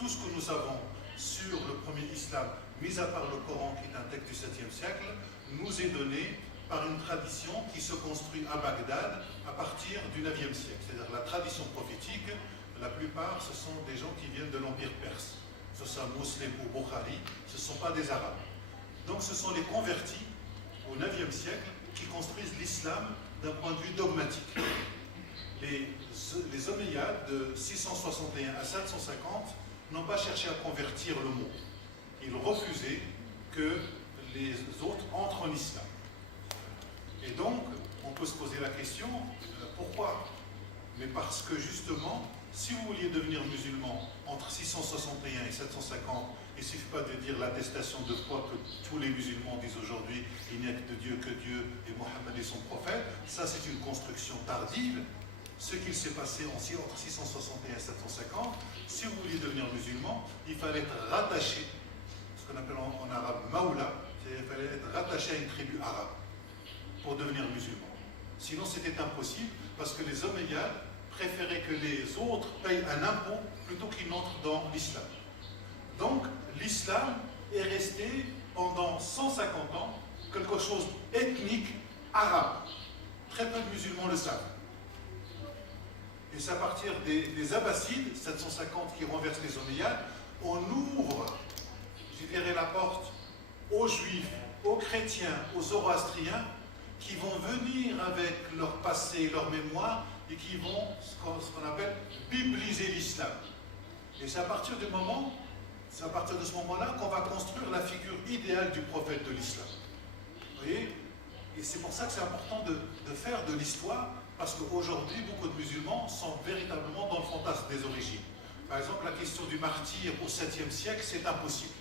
tout ce que nous savons sur le premier islam, mis à part le Coran qui est un texte du 7e siècle, nous est donné par une tradition qui se construit à Bagdad à partir du 9e siècle. C'est-à-dire la tradition prophétique, la plupart ce sont des gens qui viennent de l'Empire perse. Ce sont musulmans ou Bukhari, ce ne sont pas des Arabes. Donc ce sont les convertis au 9e siècle qui construisent l'islam d'un point de vue dogmatique. Les Omeyyades de 661 à 750 n'ont pas cherché à convertir le monde. Ils refusaient que les autres entrent en islam. Et donc, on peut se poser la question, pourquoi? Mais parce que justement, si vous vouliez devenir musulman entre 661 et 750, il ne suffit pas de dire l'attestation de foi que tous les musulmans disent aujourd'hui, il n'y a que de Dieu que Dieu et Mohammed est son prophète. Ça, c'est une construction tardive. Ce qu'il s'est passé aussi entre 661 et 750, si vous vouliez devenir musulman, il fallait être rattaché, ce qu'on appelle en arabe maoula, il fallait être rattaché à une tribu arabe pour devenir musulman. Sinon, c'était impossible parce que les Omeyyades préféraient que les autres payent un impôt plutôt qu'ils n'entrent dans l'islam. Donc, l'islam est resté pendant 150 ans quelque chose d'ethnique arabe. Très peu de musulmans le savent. Et c'est à partir des Abbassides, 750 qui renversent les Omeyyades, on ouvre, je dirais, la porte aux Juifs, aux chrétiens, aux Zoroastriens, qui vont venir avec leur passé, leur mémoire, et qui vont, ce qu'on appelle, bibliser l'islam. Et c'est à partir de ce moment-là qu'on va construire la figure idéale du prophète de l'islam. Vous voyez? Et c'est pour ça que c'est important de faire de l'histoire, parce qu'aujourd'hui, beaucoup de musulmans sont véritablement dans le fantasme des origines. Par exemple, la question du martyr au 7e siècle, c'est impossible.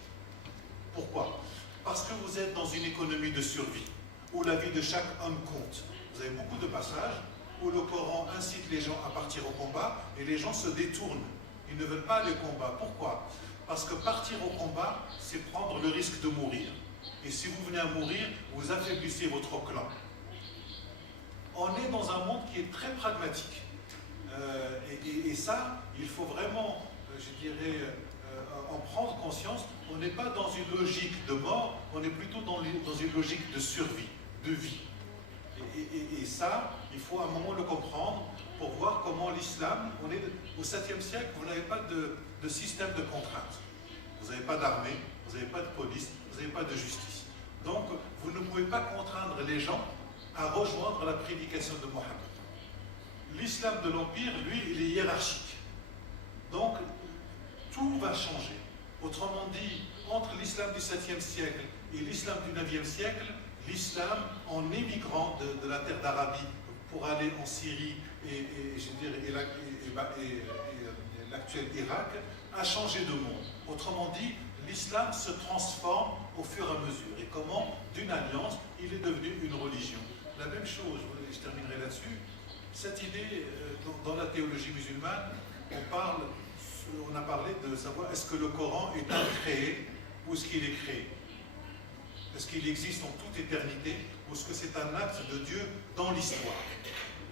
Pourquoi? Parce que vous êtes dans une économie de survie, où la vie de chaque homme compte. Vous avez beaucoup de passages où le Coran incite les gens à partir au combat, et les gens se détournent. Ils ne veulent pas aller au combat. Pourquoi? Parce que partir au combat, c'est prendre le risque de mourir. Et si vous venez à mourir, vous affaiblissez votre clan. On est dans un monde qui est très pragmatique. Et ça, il faut vraiment, je dirais, en prendre conscience. On n'est pas dans une logique de mort, on est plutôt dans une logique de survie, de vie. Et ça, il faut à un moment le comprendre pour voir comment l'islam, on est au 7e siècle, vous n'avez pas de système de contrainte. Vous n'avez pas d'armée, vous n'avez pas de police, vous n'avez pas de justice. Donc, vous ne pouvez pas contraindre les gens à rejoindre la prédication de Mohammed. L'islam de l'Empire, lui, il est hiérarchique. Donc, tout va changer. Autrement dit, entre l'islam du 7e siècle et l'islam du 9e siècle, l'islam, en émigrant de la terre d'Arabie pour aller en Syrie et l'actuel Irak, a changé de monde. Autrement dit, l'islam se transforme au fur et à mesure. Et comment, d'une alliance, il est devenu une religion. La même chose, je terminerai là-dessus, cette idée, dans la théologie musulmane, on a parlé de savoir est-ce que le Coran est incréé ou est-ce qu'il est créé? Est-ce qu'il existe en toute éternité ou est-ce que c'est un acte de Dieu dans l'histoire?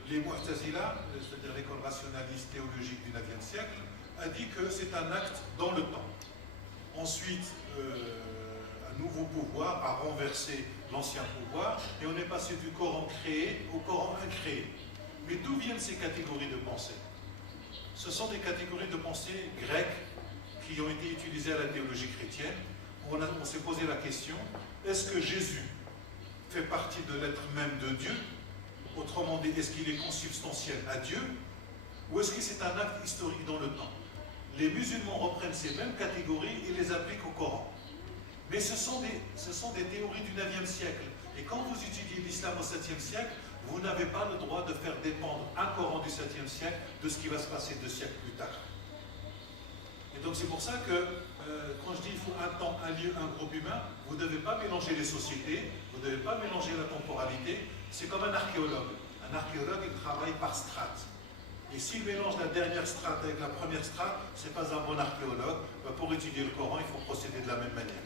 Les Mu'tazila, c'est-à-dire l'école rationaliste théologique du 9e siècle, a dit que c'est un acte dans le temps. Ensuite, un nouveau pouvoir a renversé l'ancien pouvoir et on est passé du Coran créé au Coran incréé. Mais d'où viennent ces catégories de pensée? Ce sont des catégories de pensée grecques qui ont été utilisées à la théologie chrétienne. On s'est posé la question, est-ce que Jésus fait partie de l'être même de Dieu? Autrement dit, est-ce qu'il est consubstantiel à Dieu? Ou est-ce que c'est un acte historique dans le temps? Les musulmans reprennent ces mêmes catégories et les appliquent au Coran. Mais ce sont des théories du 9e siècle. Et quand vous étudiez l'islam au 7e siècle, vous n'avez pas le droit de faire dépendre un Coran du 7e siècle de ce qui va se passer 2 siècles plus tard. Et donc c'est pour ça que quand je dis il faut un temps, un lieu, un groupe humain, vous ne devez pas mélanger les sociétés, vous ne devez pas mélanger la temporalité. C'est comme un archéologue. Un archéologue, il travaille par strate. Et s'il mélange la dernière strate avec la première strate, ce n'est pas un bon archéologue. Pour étudier le Coran, il faut procéder de la même manière.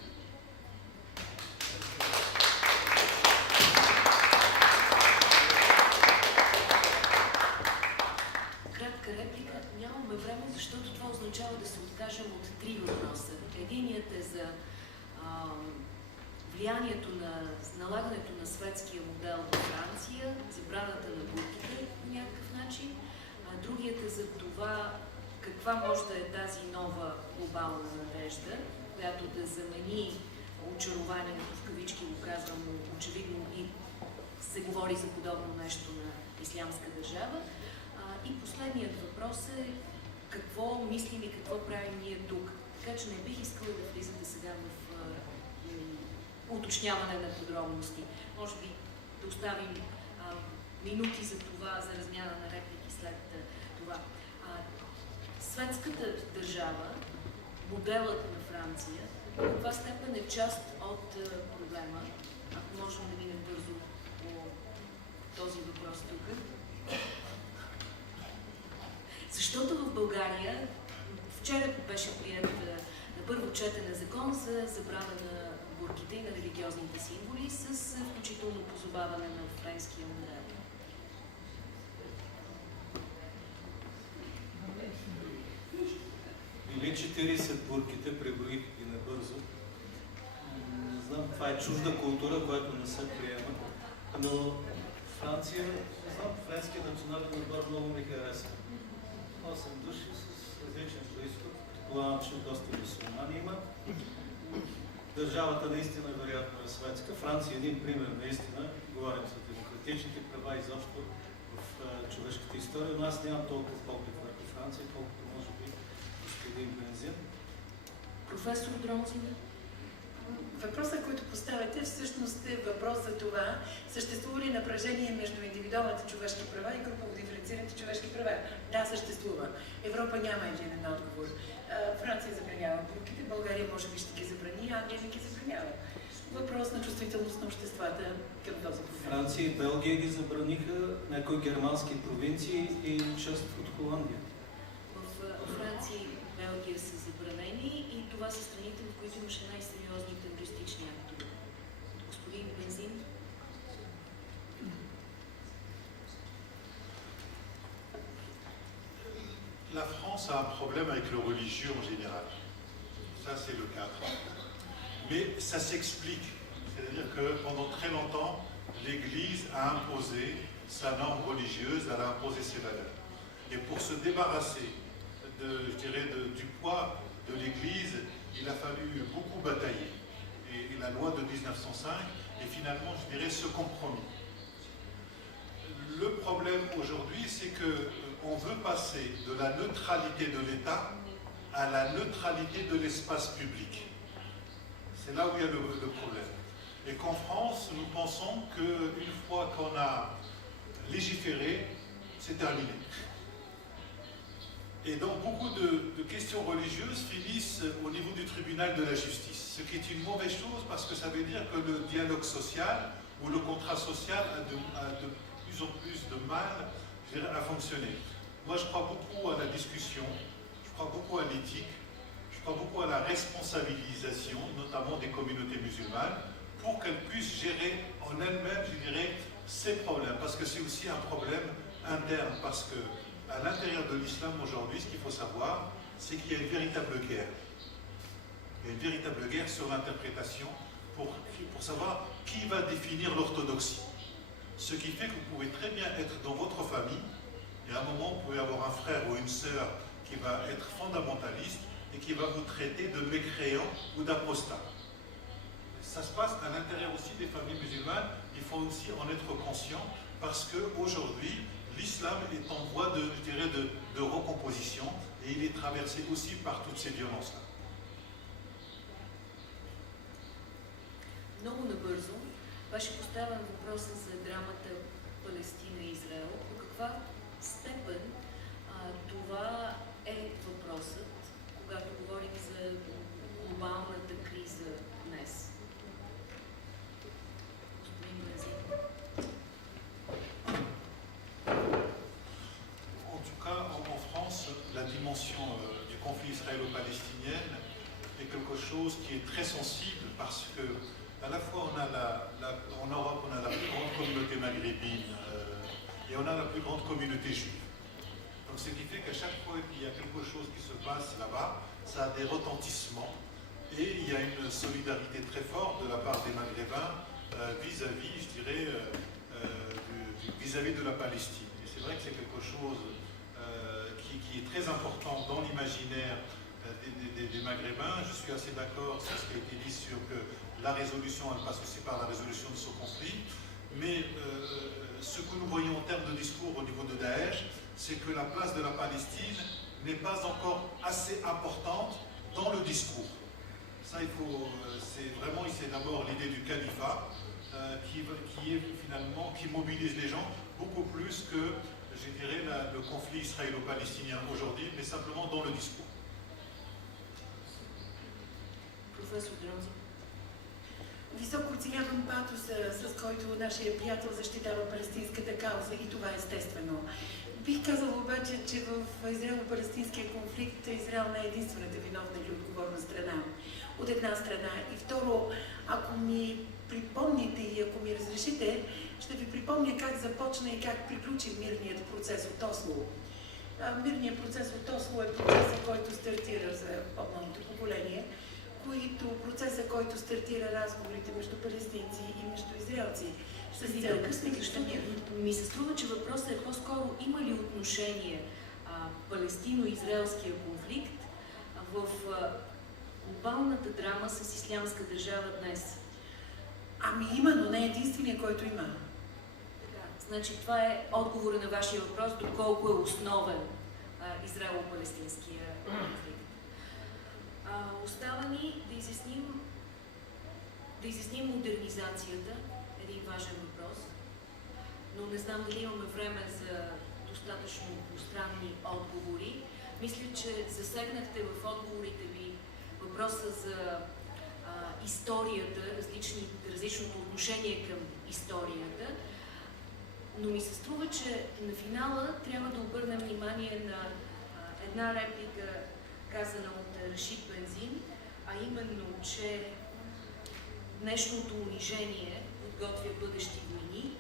Кратка реплика. Нямаме време, защото това означава означава да се откажем от три въпроса. Единият е за влиянието на налагането на светския модел в Франция, забраната на бурките по някакъв начин. Другият е за това каква може да е тази нова глобална надежда, която да замени очарованието, в кавички го казвам, очевидно и се говори за подобно нещо на ислямска държава. И последният въпрос е какво мислим и какво правим ние тук. Така че не бих искала да влизате сега в уточняване на подробности. Може би да оставим минути за това, за размяна на реплики след това. Светската държава, моделът на Франция, в каква степен е част от проблема, ако можем да минем бързо по този въпрос тук. Защото в България вчера беше прият на първо четене закон за забрана на бурките и на религиозните символи с включително позоваване на френския модел. Или 40 бурките, преброих ги набързо. Не знам, това е чужда култура, която не се приема, но Франция, не знам, френският национален отбор много ми хареса. 8 души с различен происход, предполагам, че доста мюсюлмани има. Държавата наистина вероятно е светска. Франция е един пример наистина, говорим за демократичните права изобщо в човешката история, но аз нямам толкова поглед върху Франция, колкото може би господин Бензин. Професор Дронзин. Въпросът, който поставяте, всъщност е въпрос за това, съществува ли напрежение между индивидуалните човешки права и групово диференцираните човешки права? Да, съществува. Европа няма един отговор. Франция забранява бурките, България може би ще ги забрани, Англия не ги забранява. Въпрос на чувствителност на обществата към този проблем. Франция и Белгия ги забраниха, някои германски провинции и част от Холандия. В Франция и Белгия са забранени и това са страните, в които имаше най-сериозни терористични актове. Господин Бензин. La France a un problème avec le religieux en général. Ça, c'est le cadre. Mais ça s'explique. C'est-à-dire que pendant très longtemps, l'Église a imposé sa norme religieuse, elle a imposé ses valeurs. Et pour se débarrasser je dirais, du poids de l'Église, il a fallu beaucoup batailler. Et la loi de 1905 est finalement, je dirais, ce compromis. Le problème aujourd'hui, c'est qu'on veut passer de la neutralité de l'État à la neutralité de l'espace public. C'est là où il y a le problème. Et qu'en France, nous pensons qu'une fois qu'on a légiféré, c'est terminé. Et donc beaucoup de questions religieuses finissent au niveau du tribunal de la justice, ce qui est une mauvaise chose parce que ça veut dire que le dialogue social ou le contrat social a de plus en plus de mal, je dirais, à fonctionner. Moi je crois beaucoup à la discussion, je crois beaucoup à l'éthique, je crois beaucoup à la responsabilisation, notamment des communautés musulmanes, pour qu'elles puissent gérer en elles-mêmes, je dirais, ces problèmes, parce que c'est aussi un problème interne, parce que à l'intérieur de l'islam aujourd'hui, ce qu'il faut savoir, c'est qu'il y a une véritable guerre. Il y a une véritable guerre sur l'interprétation pour savoir qui va définir l'orthodoxie. Ce qui fait que vous pouvez très bien être dans votre famille, et à un moment, vous pouvez avoir un frère ou une sœur qui va être fondamentaliste et qui va vous traiter de mécréant ou d'apostat. Ça se passe à l'intérieur aussi des familles musulmanes, il faut aussi en être conscient, parce qu'aujourd'hui, l'islam est en voie de recomposition et il est traversé aussi par toutes ces violences-là. Много набързо беше поставен въпроса за драмата Палестина и Израел. По каква степен това е въпросът, когато говорим за глобалната криза днес? Господин Бензин. En tout cas, en France, la dimension du conflit israélo-palestinien est quelque chose qui est très sensible parce que à la fois en Europe on a la plus grande communauté maghrébine et on a la plus grande communauté juive. Donc ce qui fait qu'à chaque fois qu'il y a quelque chose qui se passe là-bas, ça a des retentissements et il y a une solidarité très forte de la part des Maghrébins vis-à-vis, je dirais, vis-à-vis de la Palestine. Et c'est vrai que c'est quelque chose qui est très important dans l'imaginaire des Maghrébins. Je suis assez d'accord sur ce qui a été dit sur que la résolution, elle passe aussi par la résolution de ce conflit. Mais ce que nous voyons en termes de discours au niveau de Daesh, c'est que la place de la Palestine n'est pas encore assez importante dans le discours. Ça, c'est vraiment ici d'abord l'idée du califat qui mobilise les gens beaucoup plus que, je dirais, le conflit israélo-palestinien aujourd'hui, mais simplement dans le discours. Професор Дронзи. Високо оценявам патоса, с който нашия приятел защитава палестинската кауза и това е естествено. Бих казал обаче, че в израело-палестинския конфликт Израел не е единствената виновна или отговорна страна. От една страна. И второ, ако ми припомните и ако ми разрешите, ще ви припомня как започна и как приключи мирният процес от Осло. Мирният процес от Осло е процесът, който стартира за по-малото поколение, процеса, който стартира разговорите между палестинци и между израелци. С цел късничния. Ми се струва, че въпросът е по-скоро има ли отношение палестино-израелския конфликт в глобалната драма с ислямска държава днес? Ами има, но не е единствения, който има. Така, значи това е отговора на вашия въпрос, доколко е основен израело-палестинския конфликт. Остава ни да изясним модернизацията, един важен въпрос, но не знам дали имаме време за достатъчно пространни отговори. Мисля, че засегнахте в отговорите ви въпроса за историята, различното отношение към историята, но ми се струва, че на финала трябва да обърнем внимание на една реплика, казана от Рашид Бензин, а именно, че днешното унижение подготвя бъдещи войни.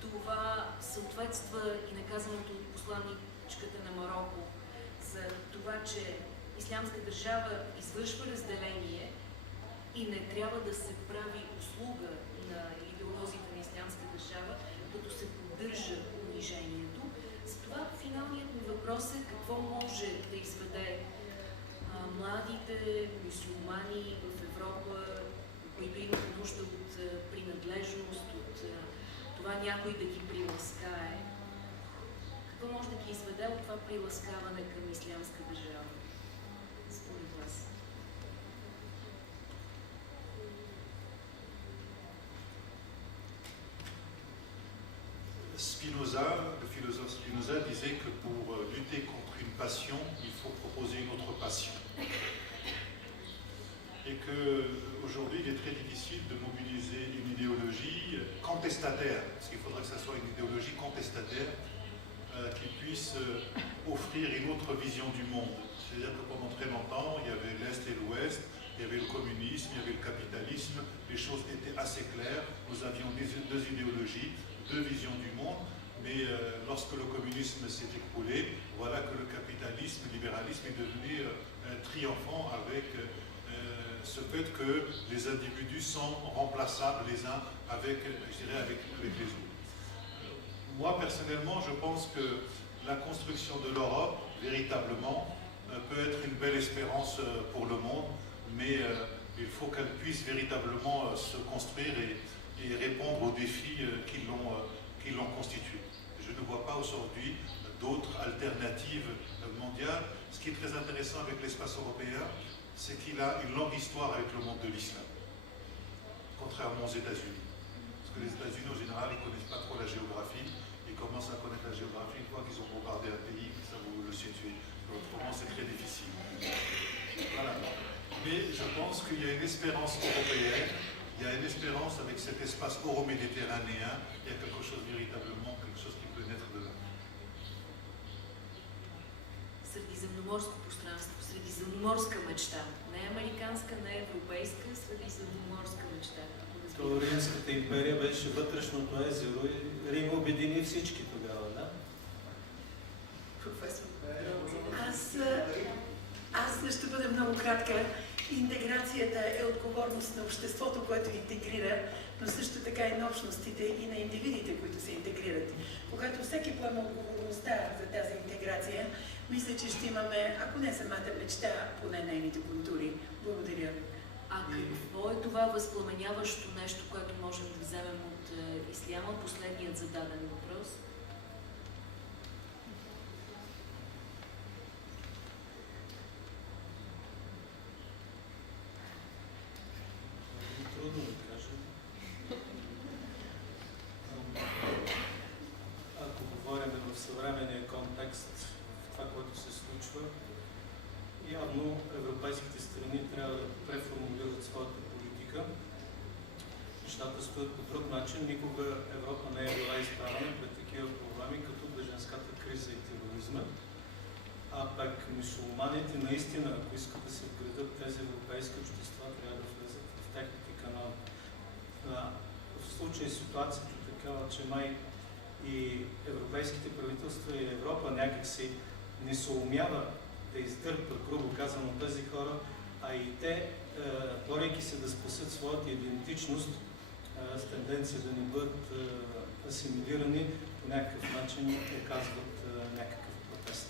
Това съответства и наказаното от посланичката на Мароко за това, че ислямска държава извършва разделение и не трябва да се прави услуга на идеолозите на ислямска държава, като се поддържа унижението. Затова финалният ми въпрос е какво може да изведе младите мюсюлмани в Европа, които имат нужда от принадлежност, от това някой да ги приласкае. Какво може да ги изведе от това приласкаване към ислямска държава, според вас? Le philosophe Spinoza disait que pour lutter contre une passion, il faut proposer une autre passion. Et qu'aujourd'hui, il est très difficile de mobiliser une idéologie contestataire, parce qu'il faudrait que ce soit une idéologie contestataire qui puisse offrir une autre vision du monde. C'est-à-dire que pendant très longtemps, il y avait l'Est et l'Ouest, il y avait le communisme, il y avait le capitalisme, les choses étaient assez claires, nous avions deux idéologies, deux visions du monde, mais lorsque le communisme s'est écroulé, voilà que le capitalisme, le libéralisme est devenu triomphant avec ce fait que les individus sont remplaçables les uns avec, je dirais, avec les autres. Moi, personnellement, je pense que la construction de l'Europe, véritablement, peut être une belle espérance pour le monde, mais il faut qu'elle puisse véritablement se construire et répondre aux défis qui l'ont constituée. Je ne vois pas aujourd'hui d'autres alternatives mondiales. Ce qui est très intéressant avec l'espace européen, c'est qu'il a une longue histoire avec le monde de l'islam, contrairement aux États-Unis. Parce que les États-Unis, en général, ils ne connaissent pas trop la géographie. Ils commencent à connaître la géographie une fois qu'ils ont bombardé un pays, qu'ils savent où le situer. Autrement, c'est très difficile. Voilà. Mais je pense qu'il y a une espérance européenne, il y a une espérance avec cet espace euro-méditerranéen, il y a quelque chose véritablement, quelque chose qui peut naître de là. Средиземноморско пространство, средиземноморска мечта. Не американска, не европейска, средиземноморска мечта. То Римската империя беше вътрешното езеро и Рим обедини всички тогава, да? Професор. Аз ще бъда много кратка. Интеграцията е отговорност на обществото, което интегрира, но също така и на общностите и на индивидите, които се интегрират. Когато всеки поема отговорността за тази интеграция, мисля, че ще имаме, ако не самата мечта, поне нейните контури. Благодаря. А какво е това възпламеняващо нещо, което можем да вземем от исляма? Последният зададен въпрос. Трудно да кажа. Ако говорим в съвременния контекст, в това, което се случва, явно европейските страни трябва да преформулират своята политика. Нещата стоят по друг начин. Никога Европа не е била изправена пред такива проблеми, като бежанската криза и тероризма. А пък мюсюлманите наистина, ако искат да се вградат тези европейски общества, трябва да влезат в техните канали. В случая ситуацията е такава, че май и европейските правителства и Европа някакси не се умява да издърпат, грубо казано, тези хора, а и те, борейки се да спасят своята идентичност, с тенденция да не бъдат асимилирани, по някакъв начин оказват някакъв протест.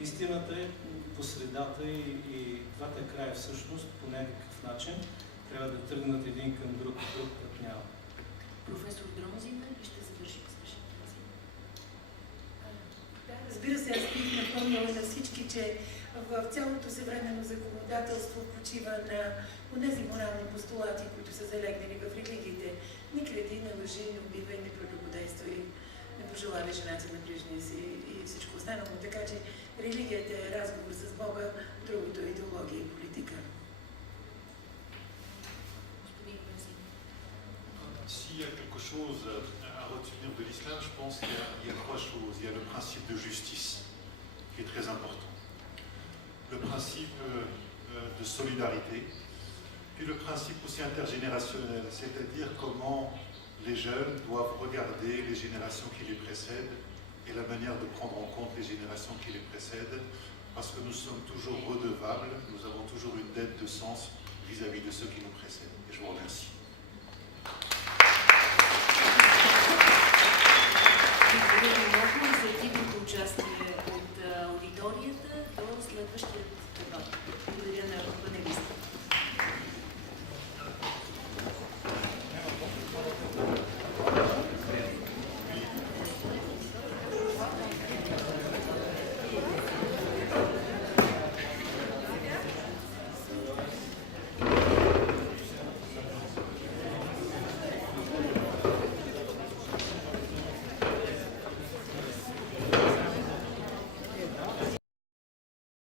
Истината е по средата и двата края всъщност по някакъв начин трябва да тръгнат един към друг път няма. Професор Дронзина, и ще завършим с вашата тази. Разбира се, аз бих напомнила на всички, че в цялото съвременно законодателство почива на онези морални постулати, които са залегнали в религиите. Не кради, не лъжи, не убивай, не прелюбодействай, не пожелавай жената на ближния си и всичко останало. Така че религията е разговор с Бога, другото е идеология и политика. Господин Бензин. S'il y a quelque chose à retenir de l'islam, je pense qu'il y a trois choses. Il y a le principe de justice, qui est très important. Le principe de solidarité, puis le principe aussi intergénérationnel, c'est-à-dire comment les jeunes doivent regarder les générations qui les précèdent et la manière de prendre en compte les générations qui les précèdent, parce que nous sommes toujours redevables, nous avons toujours une dette de sens vis-à-vis de ceux qui nous précèdent. Et je vous remercie. Благодаря много за активното участие от аудиторията. До следващия дебат.